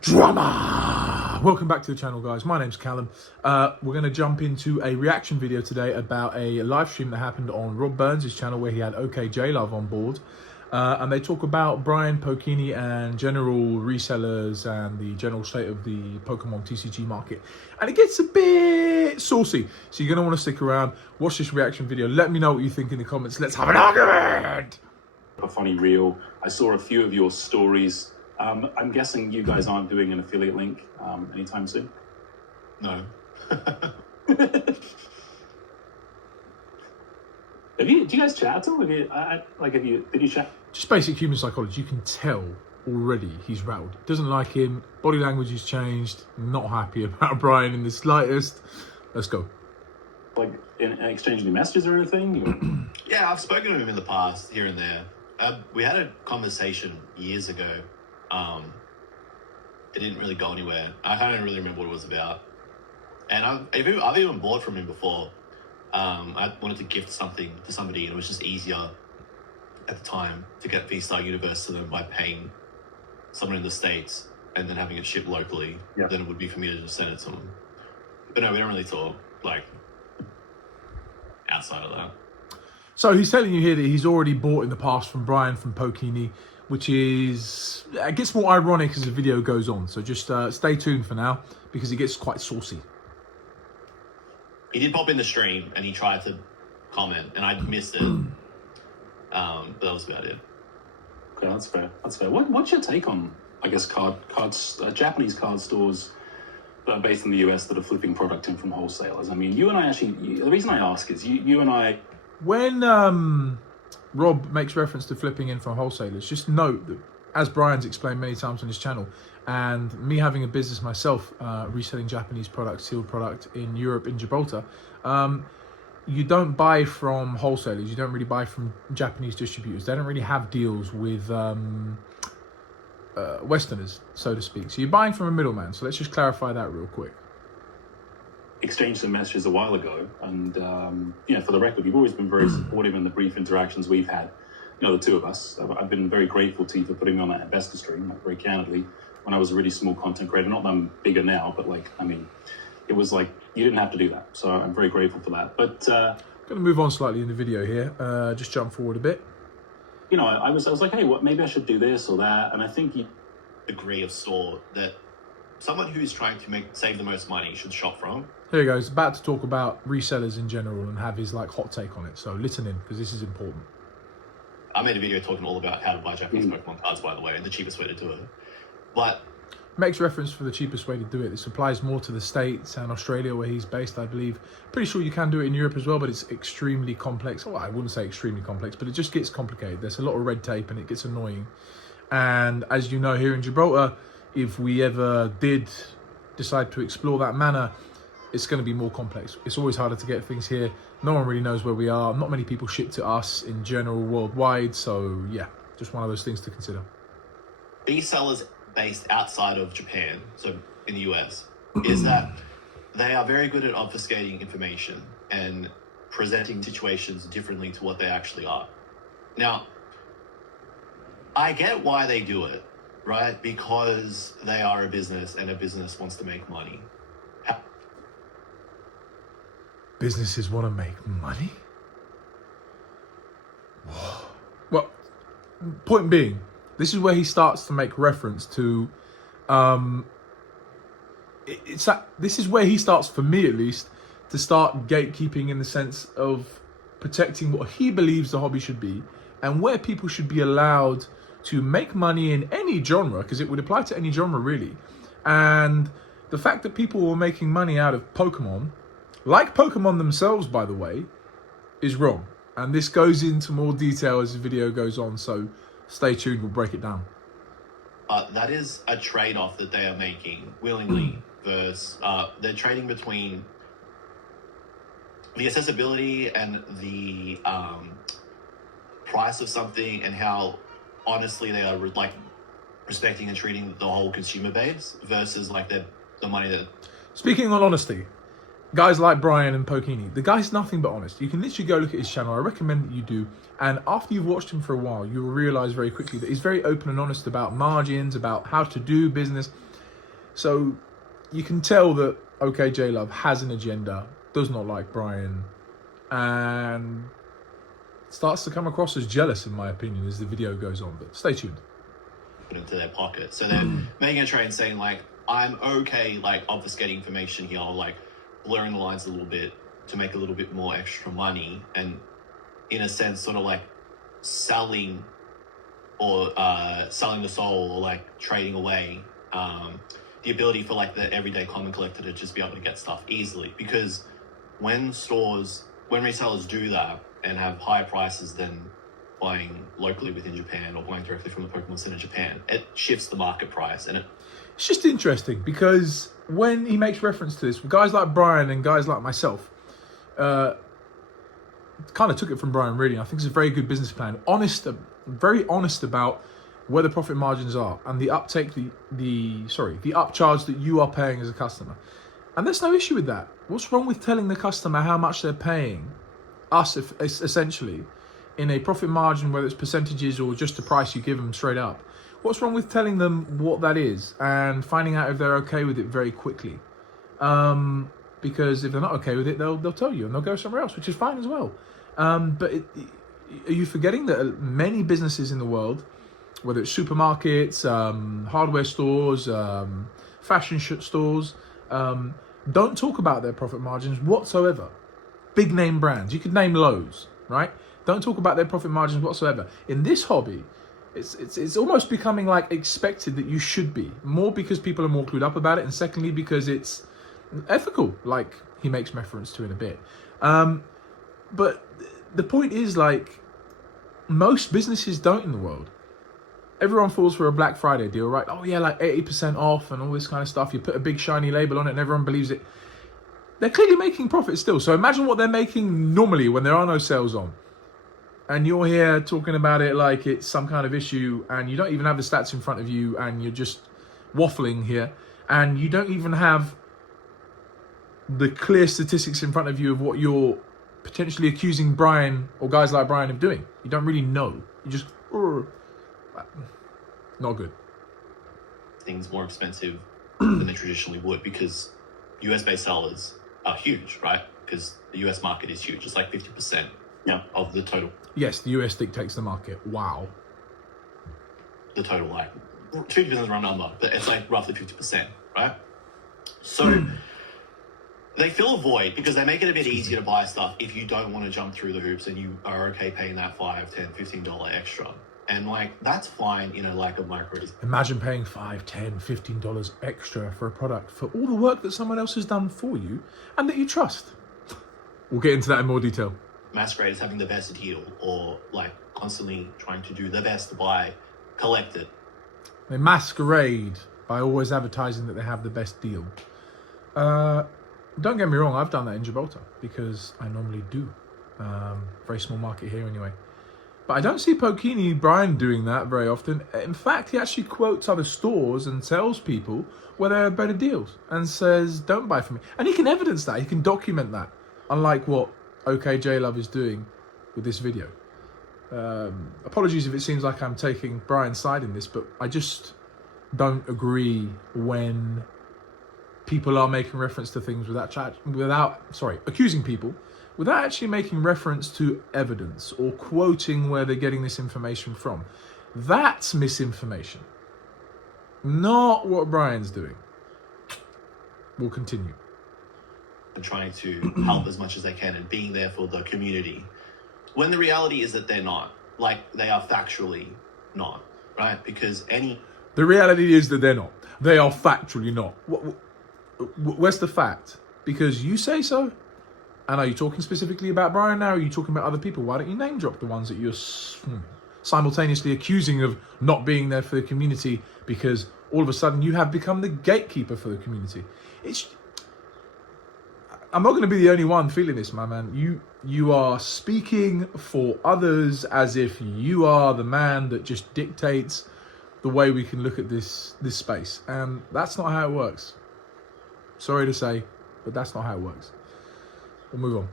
Drama! Welcome back to the channel, guys. My name's Callum. We're going to jump into a reaction video today about a live stream that happened on Rob Burns' channel where he had Okjluv on board. And they talk about Brian, Pokene and general resellers and the general state of the Pokemon TCG market. And it gets a bit saucy. So you're going to want to stick around, watch this reaction video. Let me know what you think in the comments. Let's have an argument! A funny reel. I saw a few of your stories. I'm guessing you guys aren't doing an affiliate link anytime soon? No. Do you guys chat at all? Did you chat? Just basic human psychology. You can tell already he's rattled. Doesn't like him. Body language has changed. Not happy about Brian in the slightest. Let's go. Like in exchanging messages or anything? Yeah, I've spoken to him in the past, here and there. We had a conversation years ago. It didn't really go anywhere. I don't really remember what it was about. And I've even bought from him before. I wanted to gift something to somebody, and it was just easier at the time to get V-Star Universe to them by paying someone in the States and then having it shipped locally than it would be for me to just send it to them. But no, we don't really talk, like, outside of that. So he's telling you here that he's already bought in the past from Brian from Pokene, which is, it gets more ironic as the video goes on. So just stay tuned for now because it gets quite saucy. He did pop in the stream and he tried to comment and I missed it. But that was about it. Okay, that's fair. That's fair. What's your take on, I guess, Japanese card stores that are based in the US that are flipping product in from wholesalers? I mean, you and I actually, the reason I ask is you and I... When Rob makes reference to flipping in from wholesalers, just note that, as Brian's explained many times on his channel, and me having a business myself, reselling Japanese product, sealed product in Europe, in Gibraltar, you don't buy from wholesalers. You don't really buy from Japanese distributors. They don't really have deals with Westerners, so to speak. So you're buying from a middleman. So let's just clarify that real quick. Exchanged some messages a while ago, and for the record, you've always been very supportive in the brief interactions we've had. The two of us. I've been very grateful to you for putting me on that investor stream, like, very candidly, when I was a really small content creator. Not that I'm bigger now, but it was like you didn't have to do that. So I'm very grateful for that. But I'm going to move on slightly in the video here. Just jump forward a bit. I was like, hey, maybe I should do this or that, and I think you Degree of store that someone who's trying to save the most money should shop from. Here he goes, about to talk about resellers in general and have his hot take on it. So listen in, because this is important. I made a video talking all about how to buy Japanese Pokemon cards, by the way, and the cheapest way to do it. But makes reference for the cheapest way to do it. This applies more to the States and Australia where he's based, I believe. Pretty sure you can do it in Europe as well, but it's extremely complex. Well, I wouldn't say extremely complex, but it just gets complicated. There's a lot of red tape and it gets annoying. And as you know, here in Gibraltar, if we ever did decide to explore that manner, it's going to be more complex. It's always harder to get things here. No one really knows where we are. Not many people ship to us in general worldwide. So yeah, just one of those things to consider. These sellers based outside of Japan, so in the US, is that they are very good at obfuscating information and presenting situations differently to what they actually are. Now, I get why they do it, right? Because they are a business and a business wants to make money. Businesses want to make money? Well, point being, this is where he starts to make reference to, this is where he starts, for me at least, to start gatekeeping in the sense of protecting what he believes the hobby should be and where people should be allowed to make money in any genre, because it would apply to any genre really. And the fact that people were making money out of Pokemon, like Pokemon themselves, by the way, is wrong. And this goes into more detail as the video goes on, so stay tuned, we'll break it down. That is a trade-off that they are making willingly versus they're trading between the accessibility and the price of something and how honestly they are respecting and treating the whole consumer base versus the money that... Speaking on honesty, guys like Brian and Pokene, the guy's nothing but honest. You can literally go look at his channel. I recommend that you do. And after you've watched him for a while, you will realize very quickly that he's very open and honest about margins, about how to do business. So you can tell that Okjluv has an agenda, does not like Brian, and starts to come across as jealous, in my opinion, as the video goes on. But stay tuned. Into their pocket. So they're making a trade saying, like, I'm okay, like, obfuscating information here, or, like, blurring the lines a little bit to make a little bit more extra money, and in a sense, sort of like selling the soul, or like trading away the ability for like the everyday common collector to just be able to get stuff easily. Because when resellers do that and have higher prices than buying locally within Japan or buying directly from the Pokemon Center in Japan, it shifts the market price. And it's just interesting because when he makes reference to this, guys like Brian and guys like myself, kind of took it from Brian, really. I think it's a very good business plan. Very honest about where the profit margins are and the uptake, the upcharge that you are paying as a customer. And there's no issue with that. What's wrong with telling the customer how much they're paying us, essentially, in a profit margin, whether it's percentages or just the price you give them straight up? What's wrong with telling them what that is and finding out if they're okay with it very quickly? Because if they're not okay with it, they'll tell you and they'll go somewhere else, which is fine as well. But are you forgetting that many businesses in the world, whether it's supermarkets, hardware stores, fashion stores, don't talk about their profit margins whatsoever? Big name brands, you could name Lowe's, right? Don't talk about their profit margins whatsoever. In this hobby, it's almost becoming like expected that you should be. More because people are more clued up about it, and secondly because it's ethical, like he makes reference to in a bit. But the point is, like, most businesses don't in the world. Everyone falls for a Black Friday deal, right? Oh yeah, like 80% off and all this kind of stuff. You put a big shiny label on it and everyone believes it. They're clearly making profit still. So imagine what they're making normally when there are no sales on. And you're here talking about it like it's some kind of issue, and you don't even have the stats in front of you, and you're just waffling here, and you don't even have the clear statistics in front of you of what you're potentially accusing Brian or guys like Brian of doing. You don't really know. You just not good. Things more expensive than they traditionally would, because US-based sellers are huge, right? Because the US market is huge. It's like 50% of the total. Yes, the US dictates the market. Wow. The total, like 50% is the wrong number, but it's like roughly 50%, right? So they fill a void because they make it a bit easier to buy stuff if you don't want to jump through the hoops and you are okay paying that $5, $10, $15 extra. And like, that's fine, like a micro. Imagine paying $5, $10, $15 extra for a product for all the work that someone else has done for you and that you trust. We'll get into that in more detail. Masquerade is having the best deal, or like constantly trying to do the best to buy, collect it. They masquerade by always advertising that they have the best deal. Don't get me wrong, I've done that in Gibraltar because I normally do. Very small market here anyway. But I don't see Pokene Brian doing that very often. In fact, he actually quotes other stores and tells people where there are better deals and says, don't buy from me. And he can evidence that, he can document that, unlike what Okjluv is doing with this video. Apologies if it seems like I'm taking Brian's side in this, but I just don't agree when people are making reference to things accusing people without actually making reference to evidence or quoting where they're getting this information from. That's misinformation, not what Brian's doing. We'll continue. And trying to help as much as they can and being there for the community, when the reality is that they're not. Like, they are factually not, right? Because the reality is that they're not. They are factually not. Where's the fact? Because you say so? And are you talking specifically about Brian now? Or are you talking about other people? Why don't you name drop the ones that you're simultaneously accusing of not being there for the community, because all of a sudden you have become the gatekeeper for the community? I'm not going to be the only one feeling this, my man. You are speaking for others as if you are the man that just dictates the way we can look at this space. And that's not how it works. Sorry to say, but that's not how it works. We'll move on.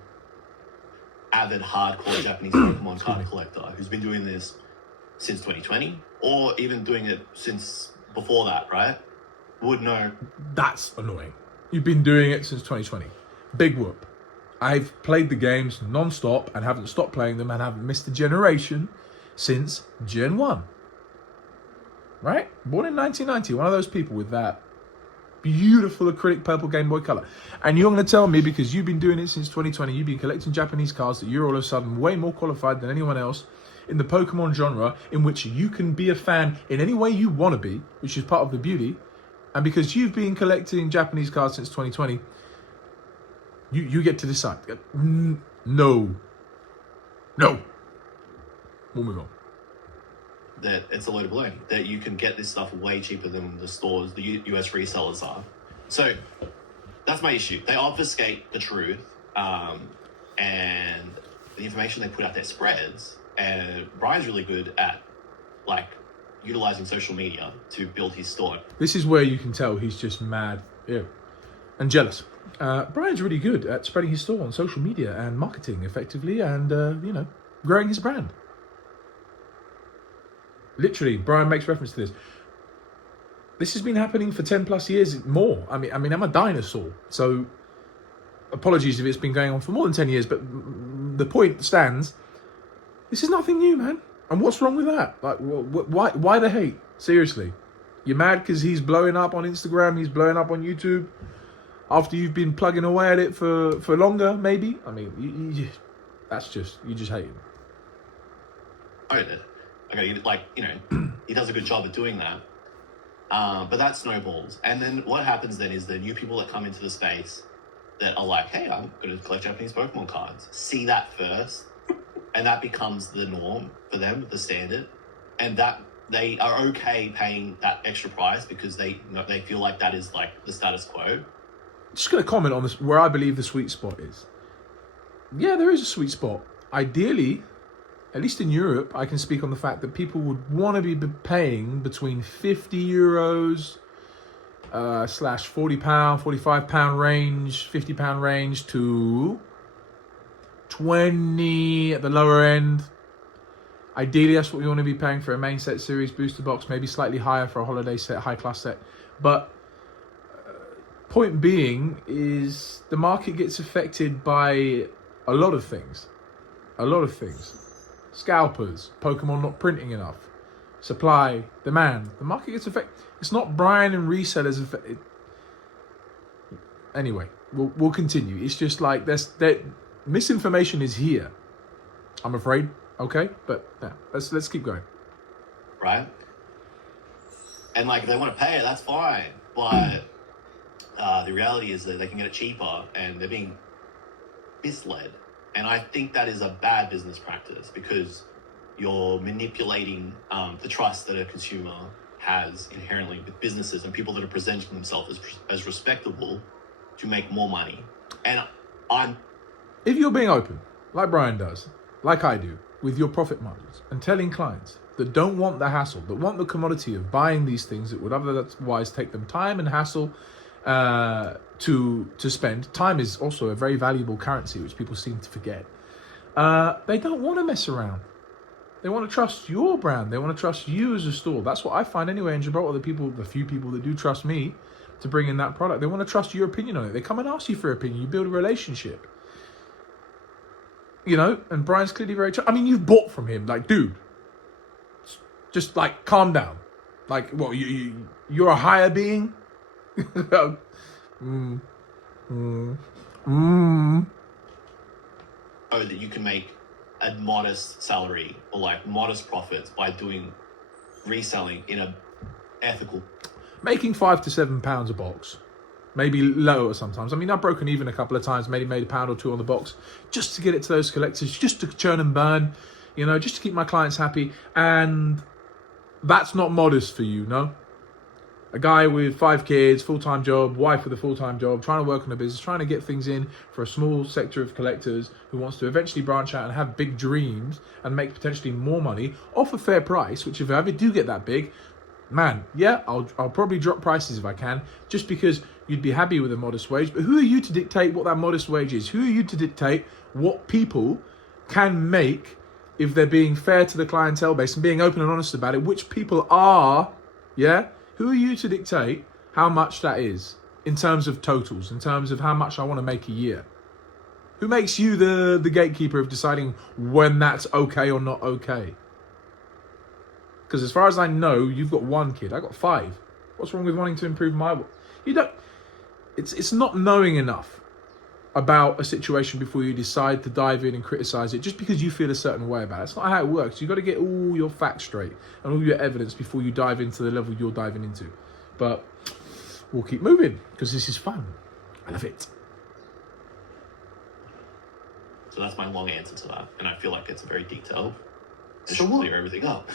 Avid, hardcore Japanese Pokemon card collector who's been doing this since 2020, or even doing it since before that, right? would know. That's annoying. You've been doing it since 2020. Big whoop. I've played the games non-stop and haven't stopped playing them and haven't missed a generation since Gen 1. Right? Born in 1990, one of those people with that beautiful acrylic purple Game Boy Color. And you're going to tell me, because you've been doing it since 2020, you've been collecting Japanese cards, that you're all of a sudden way more qualified than anyone else in the Pokemon genre, in which you can be a fan in any way you want to be, which is part of the beauty. And because you've been collecting Japanese cards since 2020, you get to decide. No. We'll move on. That it's a load of baloney. That you can get this stuff way cheaper than the stores, the US resellers are. So that's my issue. They obfuscate the truth, and the information they put out there spreads. And Brian's really good at utilizing social media to build his store. This is where you can tell he's just mad, and jealous. Brian's really good at spreading his store on social media and marketing effectively, and growing his brand. Literally, Brian makes reference to this. This has been happening for 10 plus years more. I mean, I'm a dinosaur, so apologies if it's been going on for more than 10 years, but the point stands. This is nothing new, man. And what's wrong with that? Like, why the hate? Seriously. You're mad because he's blowing up on Instagram, he's blowing up on YouTube, after you've been plugging away at it for longer, maybe? I mean, you just hate him. Okay, he does a good job at doing that. But that snowballs. And then what happens then is the new people that come into the space that are like, hey, I'm going to collect Japanese Pokemon cards, see that first, and that becomes the norm for them, the standard, and that they are okay paying that extra price because they feel like that is like the status quo. Just going to comment on this, where I believe the sweet spot is. Yeah, there is a sweet spot. Ideally, at least in Europe, I can speak on the fact that people would want to be paying between €50 / £40, £45 range, £50 range to 20 at the lower end. Ideally, that's what we want to be paying for a main set series booster box, maybe slightly higher for a holiday set, high class set. But point being is the market gets affected by a lot of things. Scalpers, Pokemon not printing enough, supply, demand. The market gets affected. It's not Brian and resellers affected. Anyway, we'll continue. It's just like that misinformation is here, I'm afraid. Okay, but yeah, let's keep going. Right? And if they want to pay it, that's fine. But the reality is that they can get it cheaper, and they're being misled. And I think that is a bad business practice because you're manipulating the trust that a consumer has inherently with businesses and people that are presenting themselves as respectable to make more money. And if you're being open, like Brian does, like I do, with your profit margins, and telling clients that don't want the hassle, that want the commodity of buying these things that would otherwise take them time and hassle to spend. Time is also a very valuable currency, which people seem to forget. They don't want to mess around. They want to trust your brand. They want to trust you as a store. That's what I find anyway in Gibraltar. The few people that do trust me to bring in that product, they want to trust your opinion on it. They come and ask you for opinion. You build a relationship. And Brian's clearly very... you've bought from him. Dude, just calm down. What, you're a higher being? Oh, that you can make a modest salary or modest profits by doing reselling in a ethical. Making £5 to £7 a box, maybe lower sometimes. I've broken even a couple of times, maybe made £1 or £2 on the box just to get it to those collectors, just to churn and burn, just to keep my clients happy. And that's not modest for you, no? A guy with 5 kids, full-time job, wife with a full-time job, trying to work on a business, trying to get things in for a small sector of collectors who wants to eventually branch out and have big dreams and make potentially more money off a fair price, which if I ever do get that big, man, yeah, I'll probably drop prices if I can, just because you'd be happy with a modest wage. But who are you to dictate what that modest wage is? Who are you to dictate what people can make if they're being fair to the clientele base and being open and honest about it, which people are, yeah? Who are you to dictate how much that is in terms of totals, in terms of how much I want to make a year? Who makes you the gatekeeper of deciding when that's okay or not okay? Because as far as I know, you've got 1 kid. I got 5. What's wrong with wanting to improve my? You don't. It's not knowing enough about a situation before you decide to dive in and criticize it just because you feel a certain way about it. It's not how it works. You've got to get all your facts straight and all your evidence before you dive into the level you're diving into. But we'll keep moving because this is fun. I love it. So that's my long answer to that, and I feel like it's very detailed. It So should what? clear everything up.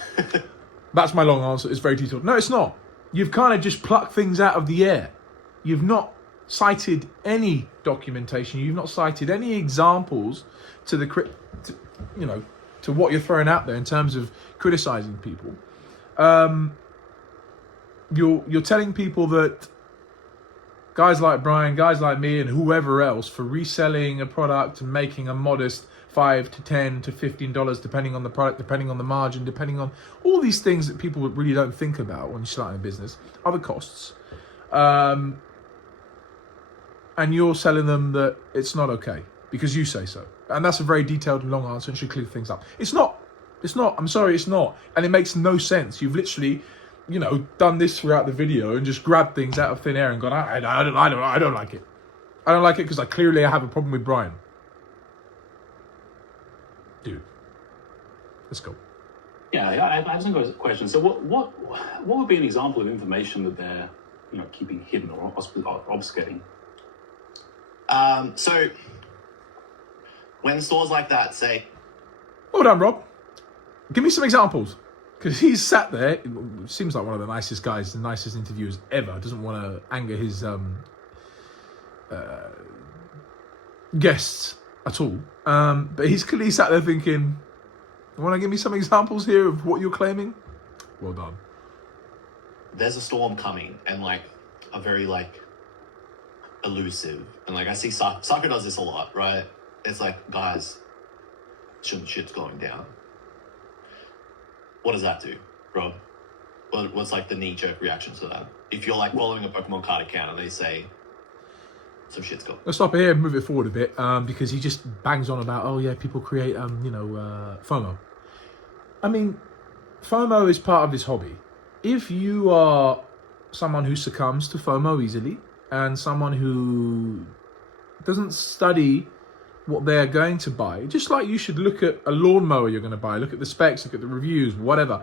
That's my long answer. It's very detailed. No, it's not. You've kind of just plucked things out of the air. You've not cited any documentation. You've not cited any examples to to what you're throwing out there in terms of criticizing people. You're telling people that guys like Brian, guys like me, and whoever else for reselling a product and making a modest $5 to $10 to $15, depending on the product, depending on the margin, depending on all these things that people really don't think about when you're starting a business, other costs. And you're selling them that it's not okay because you say so. And that's a very detailed and long answer and should clear things up. It's not. I'm sorry, it's not. And it makes no sense. You've literally, done this throughout the video and just grabbed things out of thin air and gone, I don't like it. I don't like it because I clearly have a problem with Brian. Dude, let's go. Yeah, I have some questions. So what would be an example of information that they're keeping hidden or obfuscating? So when stores like that say, Well done, Rob. Give me some examples. Because he's sat there, seems like one of the nicest guys, the nicest interviewers ever. Doesn't want to anger his guests at all. But he's clearly sat there thinking, you want to give me some examples here of what you're claiming? Well done. there's a storm coming, and a very elusive, and I see Saka does this a lot, right? It's guys, shit's going down. What does that do, Rob? What's the knee-jerk reaction to that? If you're following a Pokemon card account and they say some shit's going. Let's stop here and move it forward a bit, because he just bangs on about, oh yeah, people create FOMO. I mean, FOMO is part of this hobby. If you are someone who succumbs to FOMO easily and someone who doesn't study what they're going to buy, just like you should look at a lawnmower you're going to buy, look at the specs, look at the reviews, whatever,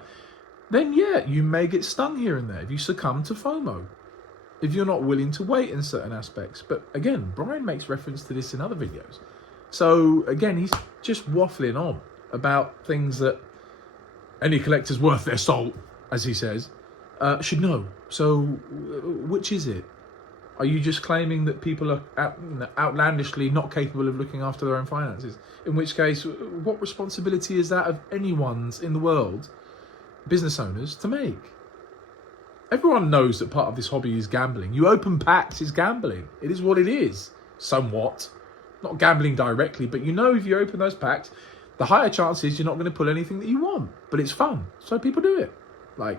then yeah, you may get stung here and there if you succumb to FOMO, if you're not willing to wait in certain aspects. But again, Brian makes reference to this in other videos. So again, he's just waffling on about things that any collector's worth their salt, as he says, should know. So which is it? Are you just claiming that people are outlandishly not capable of looking after their own finances? In which case, what responsibility is that of anyone's in the world, business owners, to make? Everyone knows that part of this hobby is gambling. You open packs, it's gambling. It is what it is, somewhat. Not gambling directly, but if you open those packs, the higher chance is you're not going to pull anything that you want. But it's fun, so people do it. I've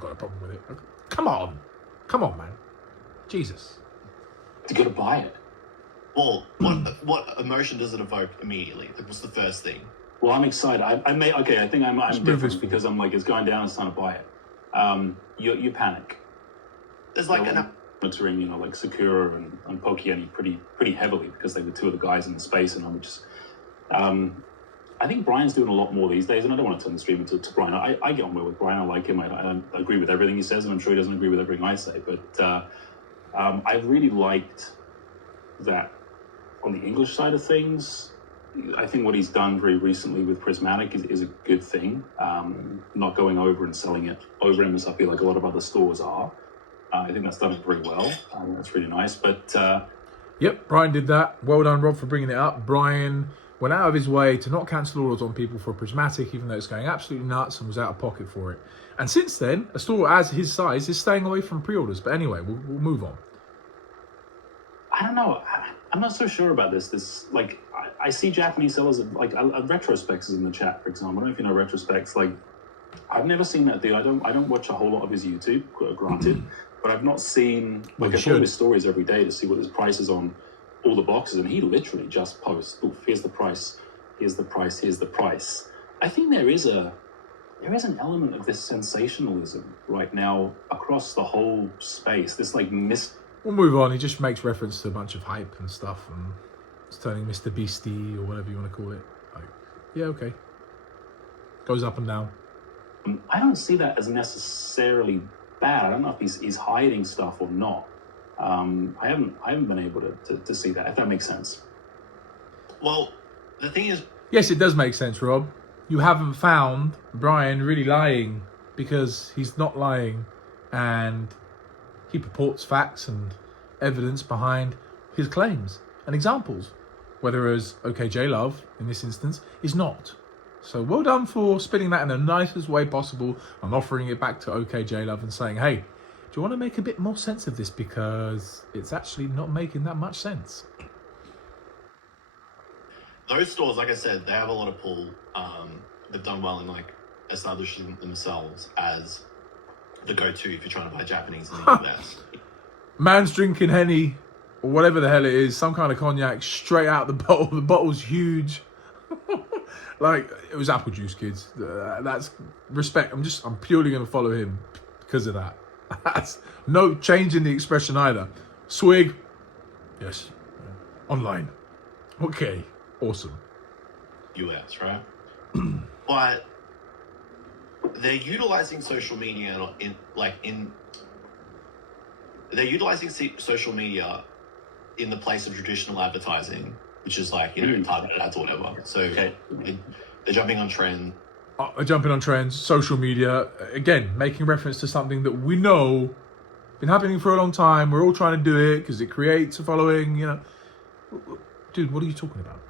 got a problem with it. Come on, man. Jesus. You got to buy it. Well, what emotion does it evoke immediately? What's the first thing? Well, I'm excited. I think I'm different because I'm it's going down. It's time to buy it. You panic. There's monitoring, Sakura and Pokene pretty heavily because they were two of the guys in the space, and I'm just. I think Brian's doing a lot more these days, and I don't want to turn the stream into Brian. I get on well with Brian. I like him. I agree with everything he says, and I'm sure he doesn't agree with everything I say. But I really liked that on the English side of things. I think what he's done very recently with Prismatic is a good thing. Not going over and selling it over MSRP like a lot of other stores are. I think that's done it very well. That's really nice. But yep, Brian did that. Well done, Rob, for bringing it up. Brian went out of his way to not cancel orders on people for a Prismatic, even though it's going absolutely nuts, and was out of pocket for it. And since then, a store as his size is staying away from pre-orders. But anyway, we'll move on. I don't know. I'm not so sure about this. I see Japanese sellers at Retrospecs is in the chat, for example. I don't know if you know Retrospecs. I've never seen that deal. I don't watch a whole lot of his YouTube, granted, but I've not seen, like, I follow his stories every day to see what his price is on all the boxes, and he literally just posts, "Oof, here's the price, here's the price, here's the price." I think there is an element of this sensationalism right now across the whole space. This like We'll move on. He just makes reference to a bunch of hype and stuff, and it's turning Mr. Beastie or whatever you want to call it. Like, yeah, okay. Goes up and down. I don't see that as necessarily bad. I don't know if he's hiding stuff or not. I haven't been able to see that, if that makes sense. Well, the thing is... Yes, it does make sense, Rob. You haven't found Brian really lying, because he's not lying, and he purports facts and evidence behind his claims and examples, whereas Okjluv, in this instance, is not. So well done for spinning that in the nicest way possible and offering it back to Okjluv and saying, hey, do you want to make a bit more sense of this, because it's actually not making that much sense. Those stores, like I said, they have a lot of pull. They've done well in like establishing themselves as the go-to if you're trying to buy Japanese in the US. Man's drinking Henny, or whatever the hell it is, some kind of cognac, straight out the bottle. The bottle's huge. Like, it was apple juice, kids. That's respect. I'm purely going to follow him because of that. That's no change in the expression either. Swig. Yes. Online. Okay. Awesome. US, right? But they're utilizing social media they're utilizing social media in the place of traditional advertising, which is like, targeted ads or whatever. So they're jumping on trend. Jumping on trends, social media, again, making reference to something that we know been happening for a long time. We're all trying to do it because it creates a following, Dude, what are you talking about?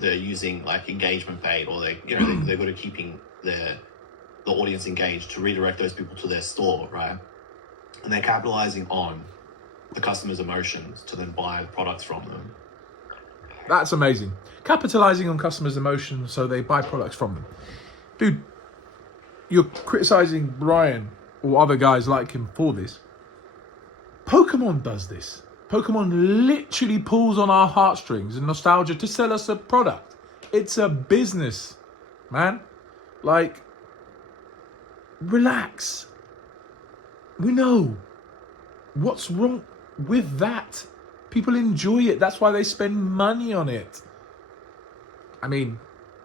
They're using like engagement bait, or they're good at keeping the audience engaged to redirect those people to their store, right? And they're capitalizing on the customer's emotions to then buy the products from them. That's amazing. Capitalizing on customers' emotions so they buy products from them. Dude, you're criticizing Brian or other guys like him for this. Pokemon does this. Pokemon literally pulls on our heartstrings and nostalgia to sell us a product. It's a business, man. Like, relax. We know. What's wrong with that? People enjoy it. That's why they spend money on it. I mean,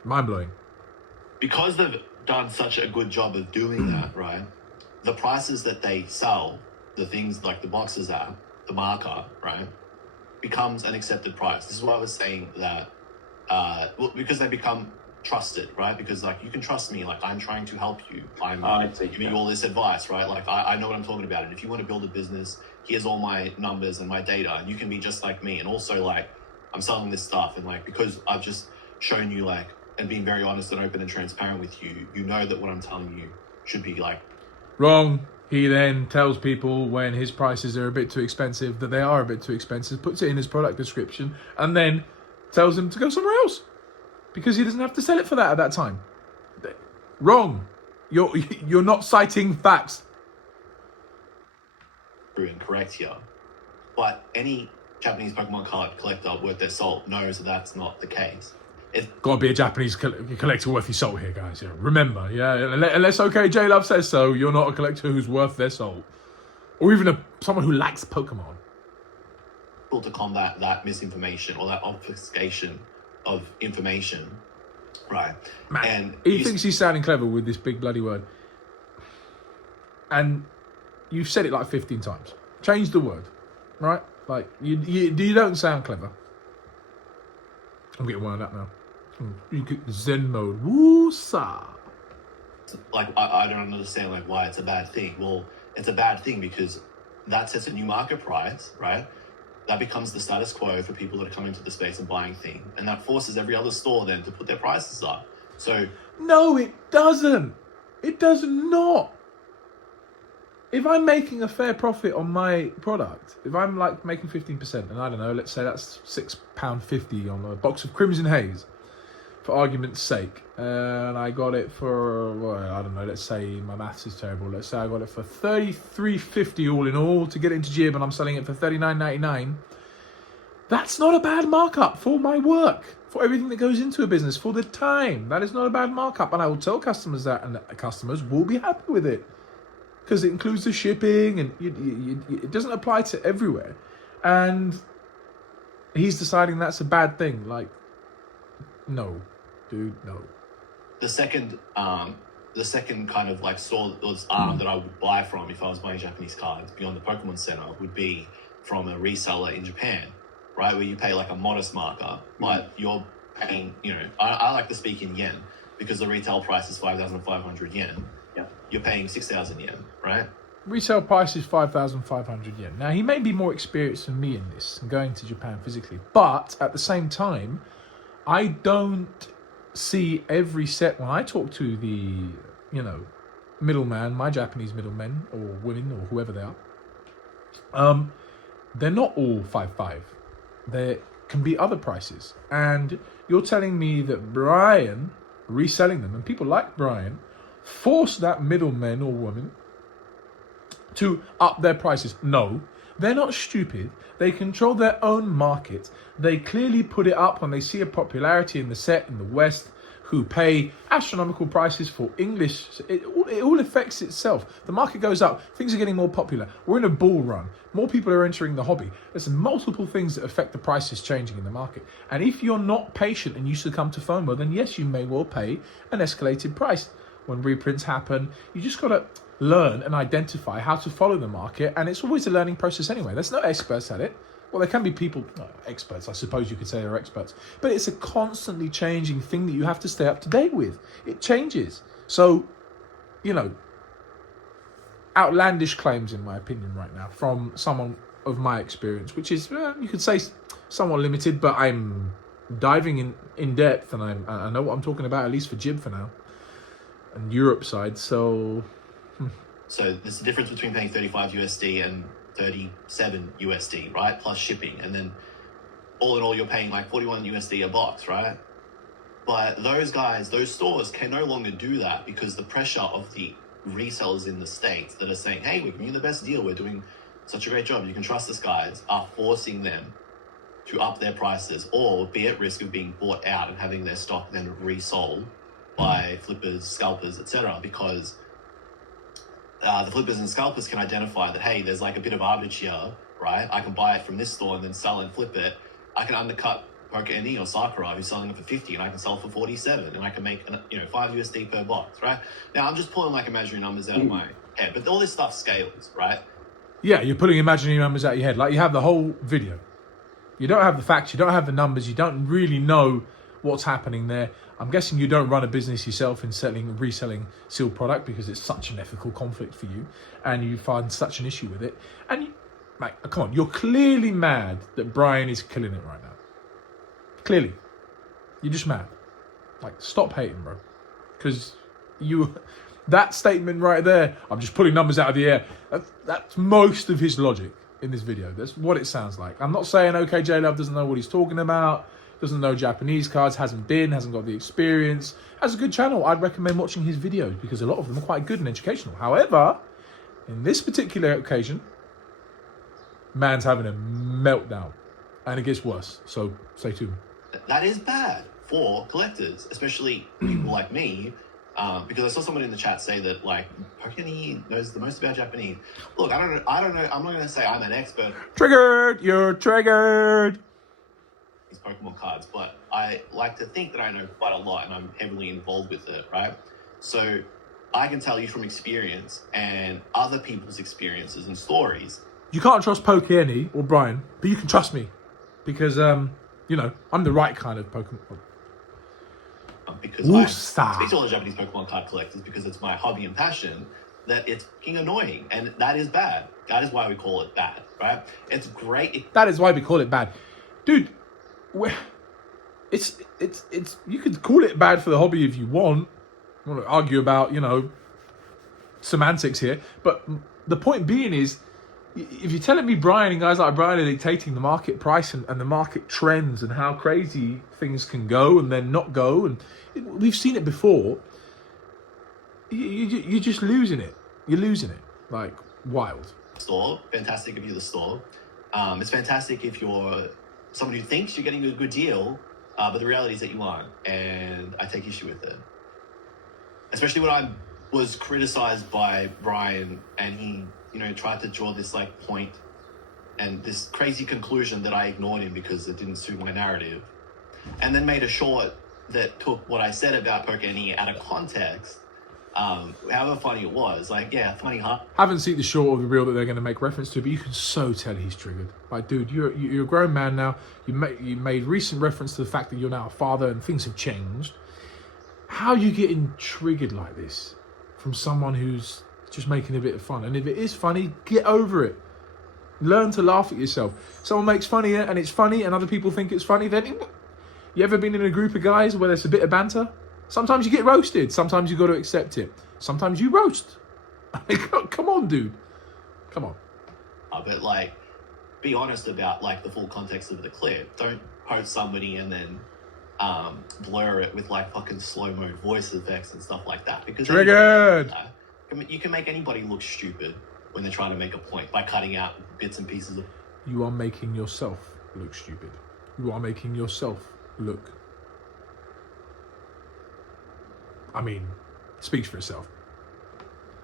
mind-blowing. Because they've done such a good job of doing that, right? The prices that they sell, the things like the boxes app, the marker, right, becomes an accepted price. This is why I was saying that, because they become trusted, right? Because like, you can trust me, like I'm trying to help you. I'm giving you all this advice, right? Like I know what I'm talking about. And if you want to build a business, here's all my numbers and my data, and you can be just like me. And also like, I'm selling this stuff, and like, because I've just shown you like, and being very honest and open and transparent with you, you know that what I'm telling you should be like... Wrong. He then tells people when his prices are a bit too expensive that they are a bit too expensive, puts it in his product description, and then tells them to go somewhere else because he doesn't have to sell it for that at that time. Wrong. You're not citing facts. True and correct here. But any Japanese Pokemon card collector worth their salt knows that that's not the case. Got to be a Japanese collector worth his salt here, guys. Yeah, remember, unless Okjluv says so, you're not a collector who's worth their salt, or even someone who likes Pokemon. To combat that misinformation or that obfuscation of information, right? Man, and he thinks he's sounding clever with this big bloody word, and you've said it like 15 times. Change the word, right? Like you don't sound clever. I'm getting wound up now. You get Zen mode. Woo-sa. Like, I don't understand like why it's a bad thing. Well, it's a bad thing because that sets a new market price, right? That becomes the status quo for people that are coming to the space and buying things. And that forces every other store then to put their prices up. So... No, it doesn't. It does not. If I'm making a fair profit on my product, if I'm like making 15%, and I don't know, let's say that's £6.50 on a box of Crimson Haze, for argument's sake, and I got it for, well, I don't know, let's say my maths is terrible. Let's say I got it for $33.50 all in all to get it into Jib, and I'm selling it for $39.99. That's not a bad markup for my work, for everything that goes into a business, for the time. That is not a bad markup, and I will tell customers that, and customers will be happy with it because it includes the shipping, and it doesn't apply to everywhere. And he's deciding that's a bad thing. Like, no, dude, no. The second kind of like store that I would buy from if I was buying Japanese cards beyond the Pokemon Center would be from a reseller in Japan, right? Where you pay like a modest markup, but you're paying, I like to speak in yen because the retail price is 5,500 yen. Yeah. You're paying 6,000 yen, right? Retail price is 5,500 yen. Now, he may be more experienced than me in this, going to Japan physically, but at the same time, I don't see every set when I talk to the, middleman, my Japanese middlemen or women or whoever they are. They're not all 5.5. There can be other prices. And you're telling me that Brian, reselling them, and people like Brian, force that middleman or woman to up their prices. No, they're not stupid. They control their own market. They clearly put it up when they see a popularity in the set in the West, who pay astronomical prices for English. It all affects itself. The market goes up. Things are getting more popular. We're in a bull run. More people are entering the hobby. There's multiple things that affect the prices changing in the market. And if you're not patient and you succumb to FOMO, then yes, you may well pay an escalated price. When reprints happen, you just got to learn and identify how to follow the market. And it's always a learning process anyway. There's no experts at it. Well, there can be people, experts, I suppose you could say are experts, but it's a constantly changing thing that you have to stay up to date with. It changes. So, outlandish claims, in my opinion, right now, from someone of my experience, which is, you could say, somewhat limited, but I'm diving in depth, and I know what I'm talking about, at least for Jib for now, and Europe side, so... So there's a difference between paying 35 USD and 37 USD, right? Plus shipping. And then all in all, you're paying like 41 USD a box, right? But those guys, those stores can no longer do that because the pressure of the resellers in the States that are saying, hey, we're giving you the best deal. We're doing such a great job. You can trust us, guys, are forcing them to up their prices or be at risk of being bought out and having their stock then resold by flippers, scalpers, etc. Because the flippers and scalpers can identify that, hey, there's like a bit of arbitrage here, right? I can buy it from this store and then sell and flip it. I can undercut Pokene or Sakura, who's selling it for 50, and I can sell it for 47, and I can make 5 USD per box, right? Now I'm just pulling like imaginary numbers out of my head, but all this stuff scales, right? Yeah, you're pulling imaginary numbers out of your head. Like, you have the whole video. You don't have the facts, you don't have the numbers, you don't really know what's happening there. I'm guessing you don't run a business yourself in reselling sealed product because it's such an ethical conflict for you and you find such an issue with it. And mate, come on, you're clearly mad that Brian is killing it right now. Clearly. You're just mad. Like, stop hating, bro. Because that statement right there, I'm just pulling numbers out of the air, that's most of his logic in this video. That's what it sounds like. I'm not saying OKJ Love doesn't know what he's talking about, doesn't know Japanese cards, hasn't got the experience, has a good channel. I'd recommend watching his videos because a lot of them are quite good and educational. However, in this particular occasion, man's having a meltdown and it gets worse. So stay tuned. That is bad for collectors, especially people like me, because I saw someone in the chat say that like Pokene knows the most about Japanese. Look, I don't know. I'm not going to say I'm an expert. Triggered. You're triggered. These Pokemon cards, but I like to think that I know quite a lot and I'm heavily involved with it, right? So I can tell you from experience and other people's experiences and stories. You can't trust Pokene or Brian, but you can trust me because I'm the right kind of Pokemon. Because I speak to all the Japanese Pokemon card collectors because it's my hobby and passion, that it's fucking annoying, and that is bad. That is why we call it bad, right? It's great. That is why we call it bad, dude. It's you could call it bad for the hobby if you want. I want to argue about semantics here, but the point being is if you're telling me Brian and guys like Brian are dictating the market price and the market trends and how crazy things can go and then not go, and we've seen it before, you're just losing it. You're losing it. Like, wild. Store, fantastic if you're the store. It's fantastic if you're someone who thinks you're getting a good deal, but the reality is that you aren't, and I take issue with it. Especially when I was criticized by Brian, and he, tried to draw this like point and this crazy conclusion that I ignored him because it didn't suit my narrative, and then made a short that took what I said about Pokene out of context. However funny it was, funny, huh? Haven't seen the short or the reel that they're going to make reference to, but you can so tell he's triggered. Like, dude, you're a grown man now. You made recent reference to the fact that you're now a father and things have changed. How are you getting triggered like this from someone who's just making a bit of fun? And if it is funny, get over it. Learn to laugh at yourself. Someone makes fun of you and it's funny and other people think it's funny, then you ever been in a group of guys where there's a bit of banter? Sometimes you get roasted. Sometimes you got to accept it. Sometimes you roast. Come on, dude. Come on. But be honest about the full context of the clip. Don't post somebody and then blur it with fucking slow-mo voice effects and stuff like that. Because triggered. You can make anybody look stupid when they're trying to make a point by cutting out bits and pieces of. You are making yourself look stupid. You are making yourself look. I mean, speaks for itself.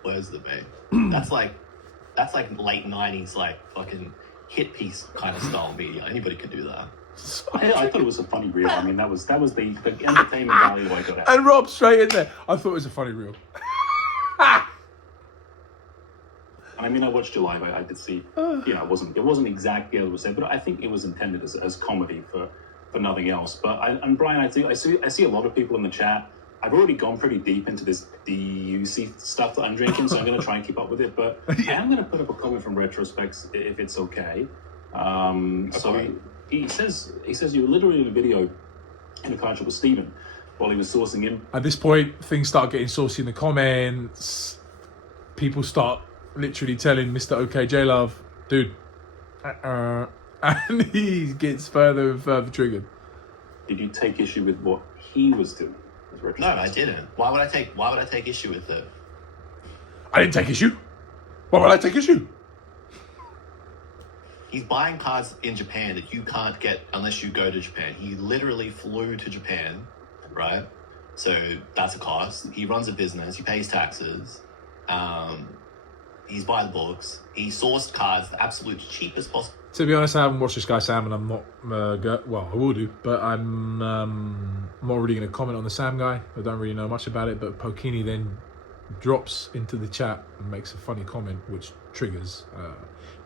Where's the mate? That's like late 90s, fucking hit piece kind of style media. Anybody could do that. I thought it was a funny reel. I mean, that was the entertainment value I got out. And Rob straight in there. I thought it was a funny reel. I mean, I watched July, but I did see, it wasn't exactly as it was said, but I think it was intended as comedy for nothing else. But and Brian, I see a lot of people in the chat. I've already gone pretty deep into this DUC stuff that I'm drinking, so I'm going to try and keep up with it. But I am going to put up a comment from Retrospects if it's okay. So he says you were literally in a video in a car chat with Stephen while he was sourcing in. At this point, things start getting saucy in the comments. People start literally telling Mr. Okjluv, dude, and he gets further and further triggered. Did you take issue with what he was doing? No, I didn't. Why would I take issue with it? I didn't take issue. Why would I take issue? He's buying cards in Japan that you can't get unless you go to Japan. He literally flew to Japan, right? So that's a cost. He runs a business. He pays taxes. He's by the books. He sourced cards the absolute cheapest possible. To be honest, I haven't watched this guy Sam, and I'm not. I will do, but I'm not really going to comment on the Sam guy. I don't really know much about it. But Pokene then drops into the chat and makes a funny comment, which triggers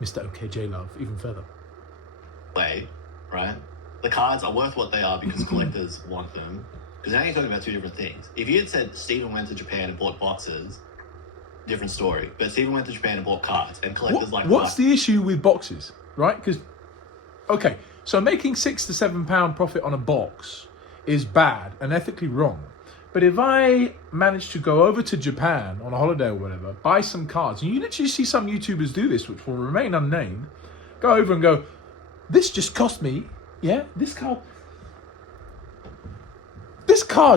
Mr. Okjluv even further. Right? The cards are worth what they are because collectors want them. Because now you're talking about two different things. If you had said Stephen went to Japan and bought boxes, different story. But Stephen went to Japan and bought cards, and collectors what's the issue with boxes? Right? Because, okay, so making £6 to £7 profit on a box is bad and ethically wrong. But if I manage to go over to Japan on a holiday or whatever, buy some cards, and you literally see some YouTubers do this, which will remain unnamed, go over and go, this just cost me, this card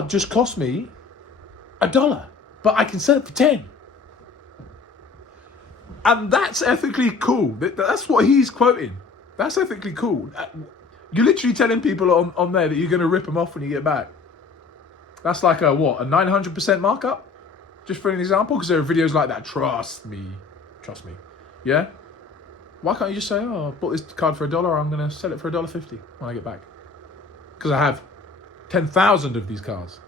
just cost me $1, but I can sell it for 10. And that's ethically cool. That's what he's quoting. That's ethically cool. You're literally telling people on there that you're going to rip them off when you get back. That's like a 900% markup? Just for an example, because there are videos like that. Trust me. Yeah? Why can't you just say, I bought this card for $1, I'm going to sell it for $1.50 when I get back? Because I have 10,000 of these cards.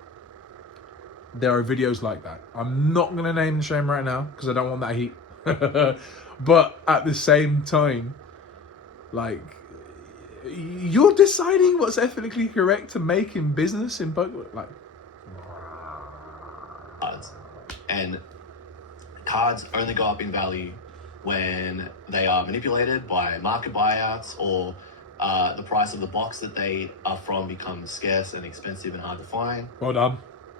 There are videos like that. I'm not going to name and shame right now, because I don't want that heat. But at the same time, you're deciding what's ethically correct to make in business in Pokemon. Cards. And cards only go up in value when they are manipulated by market buyouts, or the price of the box that they are from becomes scarce and expensive and hard to find. Well done.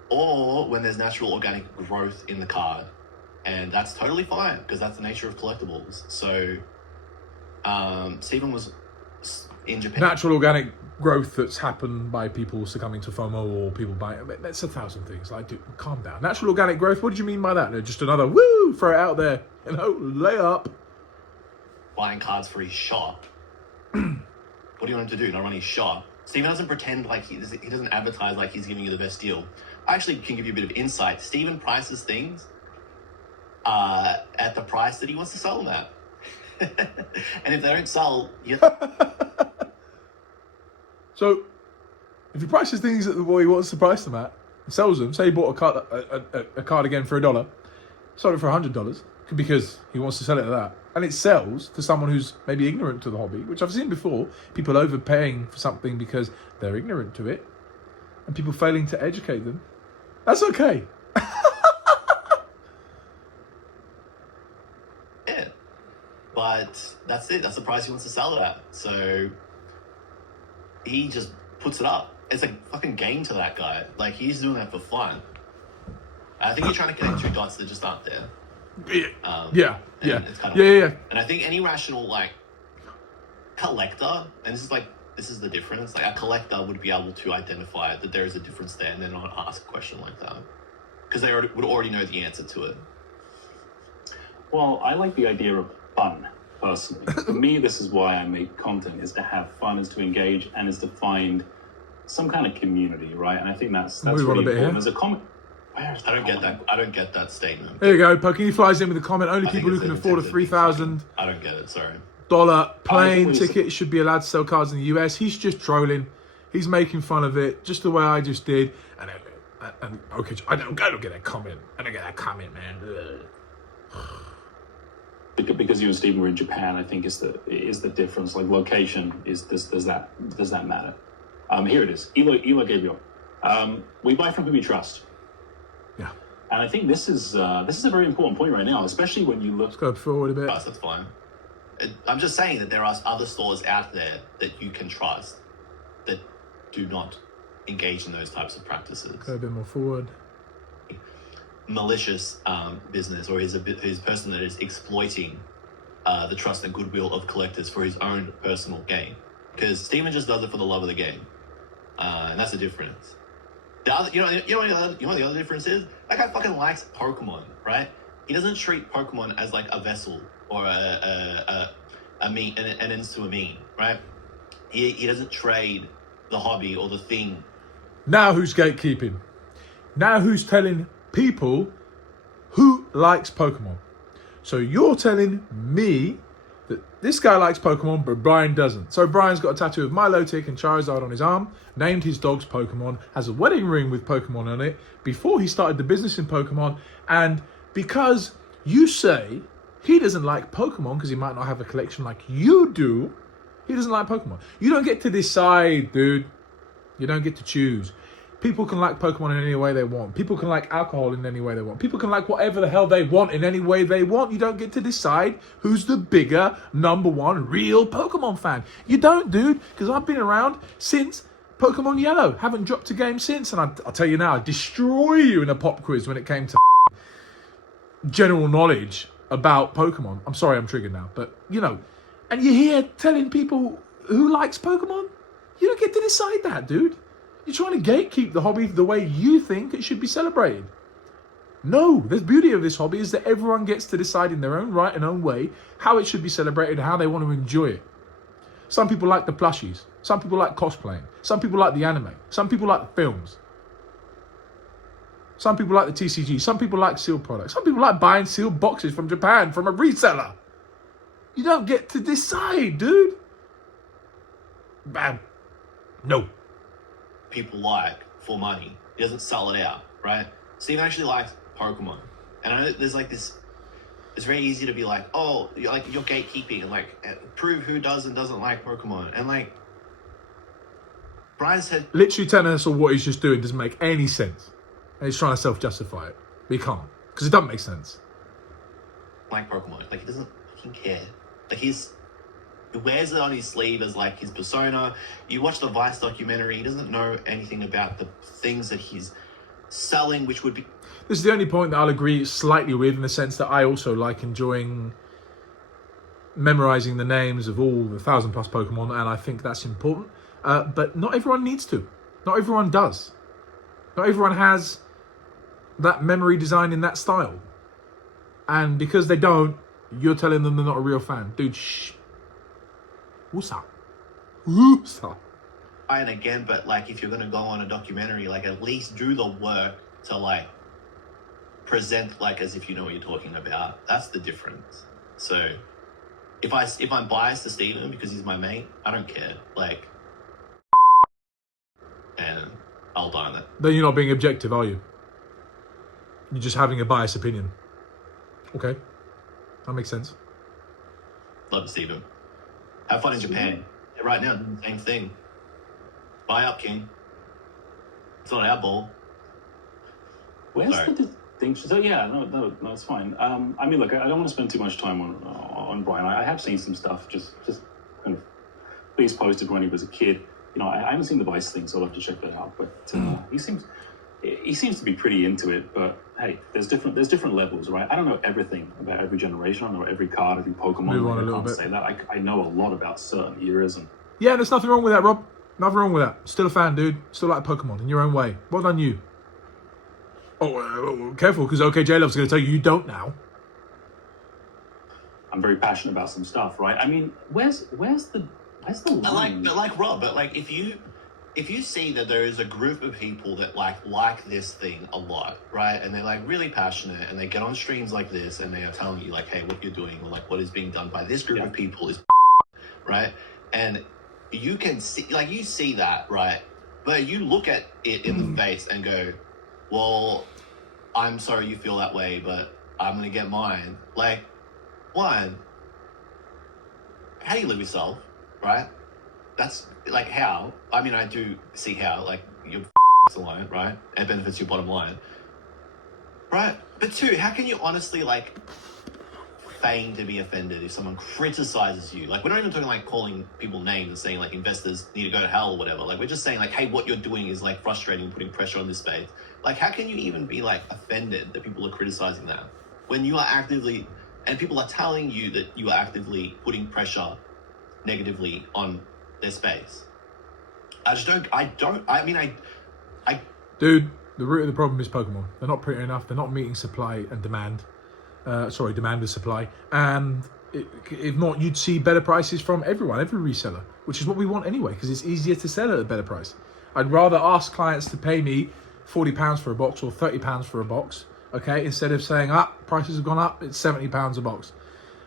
Or when there's natural organic growth in the card. And that's totally fine, because that's the nature of collectibles. So Stephen was in Japan. Natural organic growth that's happened by people succumbing to FOMO or people buying. That's 1,000 things. Like, dude, calm down. Natural organic growth. What did you mean by that? Just another woo, throw it out there. Lay up. Buying cards for his shop. What do you want him to do? Not run his shop. Stephen doesn't pretend like he doesn't advertise like he's giving you the best deal. I actually can give you a bit of insight. Stephen prices things at the price that he wants to sell them at. And if they don't sell, So, if he prices things at the way he wants to price them at, and sells them, say he bought a card again for $1, sold it for $100, because he wants to sell it at that, and it sells to someone who's maybe ignorant to the hobby, which I've seen before, people overpaying for something because they're ignorant to it, and people failing to educate them. That's okay. yeah. But that's it. That's the price he wants to sell it at. So he just puts it up. It's a fucking game to that guy. Like, he's doing that for fun. I think you're trying to connect two dots that just aren't there. Yeah. It's kind of Yeah. And I think any rational, like, collector, and this is the difference, like, a collector would be able to identify that there is a difference there and then not ask a question like that. Because they would already know the answer to it. Well, I like the idea of fun, personally. For me, this is why I make content, is to have fun, is to engage, and is to find some kind of community, right? And I think that's Move on really a bit important. here. There's a comment. I don't get that. I don't get that statement. There you go. Pokene flies in with a comment. Only I think people who it's can afford a intended. $3,000 I don't get it. Sorry. plane ticket should be allowed to sell cards in the US. He's just trolling. He's making fun of it, just the way I just did. And okay, I don't get that comment. I don't get that comment, man. Because you and Stephen were in Japan, I think is the difference. Like, location does that matter? Here it is. Elo Gabriel. We buy from who we trust. Yeah. And I think this is a very important point right now, especially when you look. Let's go forward a bit. That's fine. I'm just saying that there are other stores out there that you can trust that do not engage in those types of practices. Go a bit more forward. Malicious business, or is person that is exploiting the trust and goodwill of collectors for his own personal gain. Because Steven just does it for the love of the game, and that's the difference. The other, you know what the other difference is? That guy fucking likes Pokemon, right? He doesn't treat Pokemon as like a vessel or a mean, an ends to a mean, right? He doesn't trade the hobby or the thing. Now who's gatekeeping? Now who's telling people who likes Pokemon? So you're telling me that this guy likes Pokemon, but Brian doesn't. So Brian's got a tattoo of Milotic and Charizard on his arm, named his dogs Pokemon, has a wedding ring with Pokemon on it before he started the business in Pokemon, and because you say he doesn't like Pokemon because he might not have a collection like you do, he doesn't like Pokemon. You don't get to decide, dude. You don't get to choose. People can like Pokemon in any way they want. People can like alcohol in any way they want. People can like whatever the hell they want in any way they want. You don't get to decide who's the bigger #1 real Pokemon fan. You don't, dude, because I've been around since Pokemon Yellow. Haven't dropped a game since. And I'll tell you now, I'd destroy you in a pop quiz when it came to general knowledge about Pokemon. I'm sorry I'm triggered now, but you know. And you're here telling people who likes Pokemon? You don't get to decide that, dude. You're trying to gatekeep the hobby the way you think it should be celebrated. No, the beauty of this hobby is that everyone gets to decide in their own right and own way how it should be celebrated and how they want to enjoy it. Some people like the plushies. Some people like cosplaying. Some people like the anime. Some people like the films. Some people like the TCG. Some people like sealed products. Some people like buying sealed boxes from Japan from a reseller. You don't get to decide, dude. Bam. No. People like for money. He doesn't sell it out, right? Steven actually likes Pokemon. And I know there's like this, it's very easy to be like, oh, you're gatekeeping and like prove who does and doesn't like Pokemon. And like, Brian said, literally telling us all what he's just doing doesn't make any sense. And he's trying to self-justify it. But he can't. Because it doesn't make sense. like Pokemon. Like, he doesn't fucking care. Like, he wears it on his sleeve as like his persona. You watch the Vice documentary, he doesn't know anything about the things that he's selling, which would be... This is the only point that I'll agree slightly with, in the sense that I also like enjoying memorizing the names of all the 1,000+ Pokemon, and I think that's important. But not everyone needs to. Not everyone does. Not everyone has that memory design in that style. And because they don't, you're telling them they're not a real fan. Dude, shh. What's up? What's up? And again, but like if you're gonna go on a documentary, like at least do the work to like present like as if you know what you're talking about. That's the difference. So if I'm biased to Steven because he's my mate, I don't care. Like, and I'll die on that. Then you're not being objective, are you? You're just having a biased opinion. Okay, that makes sense. Love Steven. Have fun in Japan. Right now, same thing. Buy up, King. It's not our ball. Where's Sorry. the distinction? So yeah, no, it's fine. I mean, look, I don't want to spend too much time on Brian. I have seen some stuff, just kind of things posted when he was a kid. You know, I haven't seen the Vice thing, so I'll have to check that out. But he seems to be pretty into it. But hey, there's different levels, right? I don't know everything about every generation. I don't know every card, every Pokemon. Move on a I little can't bit. say that. I know a lot about certain eras and. Yeah, there's nothing wrong with that, Rob. Nothing wrong with that. Still a fan, dude. Still like Pokemon in your own way. Well done, you. Oh, careful, because Okjluv's going to tell you don't now. I'm very passionate about some stuff, right? I mean, where's the line? Like Rob, but like if you see that there is a group of people that like this thing a lot, right? And they're like really passionate and they get on streams like this and they are telling you like, hey, what you're doing or like what is being done by this group of people is right? And you can see you see that, right? But you look at it in the face and go, well, I'm sorry you feel that way, but I'm gonna get mine. Like, one, how do you live yourself, right? That's like how. I mean, I do see how, like, you're alone, right? It benefits your bottom line, right? But two, how can you honestly, like, feign to be offended if someone criticizes you? Like, we're not even talking, like, calling people names and saying, like, investors need to go to hell or whatever. Like, we're just saying, like, hey, what you're doing is, like, frustrating and putting pressure on this space. Like, how can you even be, like, offended that people are criticizing that when you are actively, and people are telling you that you are actively putting pressure negatively on their space? Dude, the root of the problem is Pokemon. They're not pretty enough. They're not meeting supply and demand. Demand and supply. And if not, you'd see better prices from everyone, every reseller, which is what we want anyway, because it's easier to sell at a better price. I'd rather ask clients to pay me £40 for a box or £30 for a box, okay, instead of saying, prices have gone up, it's £70 a box.